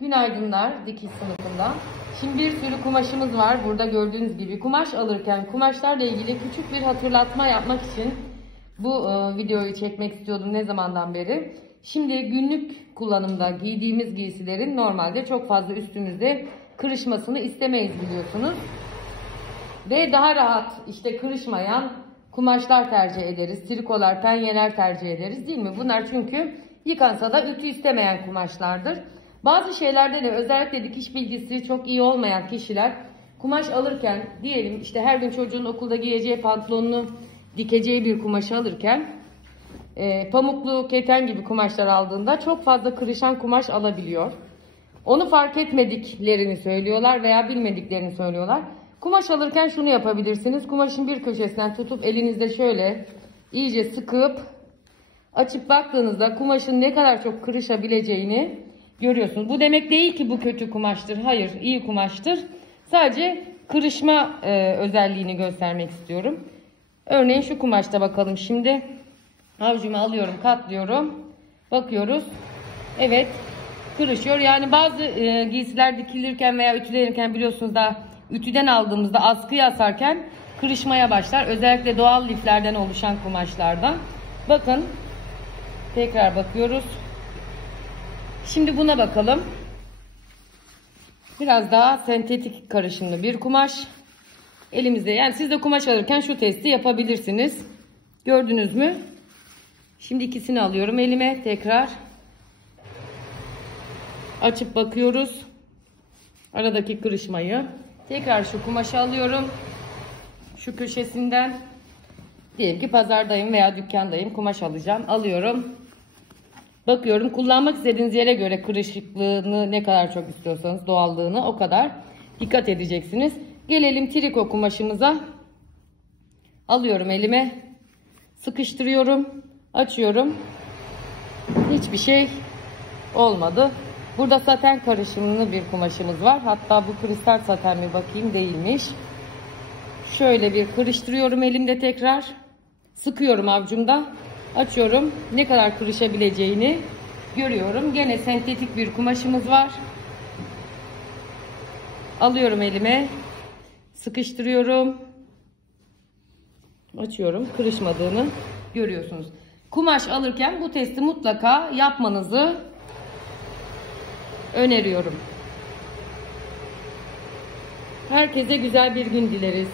Günaydınlar dikiş sınıfından. Şimdi bir sürü kumaşımız var. Burada gördüğünüz gibi kumaş alırken kumaşlarla ilgili küçük bir hatırlatma yapmak için bu videoyu çekmek istiyordum ne zamandan beri. Şimdi günlük kullanımda giydiğimiz giysilerin normalde çok fazla üstümüzde kırışmasını istemeyiz biliyorsunuz. Ve daha rahat işte kırışmayan kumaşlar tercih ederiz. Trikolar, penyeler tercih ederiz değil mi? Bunlar çünkü yıkansa da ütü istemeyen kumaşlardır. Bazı şeylerde de özellikle dikiş bilgisi çok iyi olmayan kişiler kumaş alırken diyelim işte her gün çocuğun okulda giyeceği pantolonunu dikeceği bir kumaşı alırken pamuklu, keten gibi kumaşlar aldığında çok fazla kırışan kumaş alabiliyor. Onu fark etmediklerini söylüyorlar veya bilmediklerini söylüyorlar. Kumaş alırken şunu yapabilirsiniz. Kumaşın bir köşesinden tutup elinizde şöyle iyice sıkıp açıp baktığınızda kumaşın ne kadar çok kırışabileceğini görüyorsunuz. Bu demek değil ki bu kötü kumaştır. Hayır, iyi kumaştır. Sadece kırışma özelliğini göstermek istiyorum. Örneğin şu kumaşta bakalım şimdi. Avcuma alıyorum, katlıyorum. Bakıyoruz. Evet, kırışıyor. Yani bazı giysiler dikilirken veya ütülenirken biliyorsunuz da ütüden aldığımızda askıya asarken kırışmaya başlar. Özellikle doğal liflerden oluşan kumaşlarda. Bakın. Tekrar bakıyoruz. Şimdi buna bakalım. Biraz daha sentetik karışımlı bir kumaş. Elimizde yani siz de kumaş alırken şu testi yapabilirsiniz. Gördünüz mü? Şimdi ikisini alıyorum elime tekrar. Açıp bakıyoruz. Aradaki kırışmayı. Tekrar şu kumaşı alıyorum. Şu köşesinden. Diyelim ki pazardayım veya dükkandayım. Kumaş alacağım. Alıyorum. Bakıyorum. Kullanmak istediğiniz yere göre kırışıklığını ne kadar çok istiyorsanız doğallığını o kadar dikkat edeceksiniz. Gelelim triko kumaşımıza. Alıyorum elime. Sıkıştırıyorum. Açıyorum. Hiçbir şey olmadı. Burada saten karışımlı bir kumaşımız var. Hatta bu kristal saten mi bakayım, değilmiş. Şöyle bir karıştırıyorum elimde tekrar. Sıkıyorum avcumda. Açıyorum. Ne kadar kırışabileceğini görüyorum. Gene sentetik bir kumaşımız var. Alıyorum elime. Sıkıştırıyorum. Açıyorum. Kırışmadığını görüyorsunuz. Kumaş alırken bu testi mutlaka yapmanızı öneriyorum. Herkese güzel bir gün dileriz.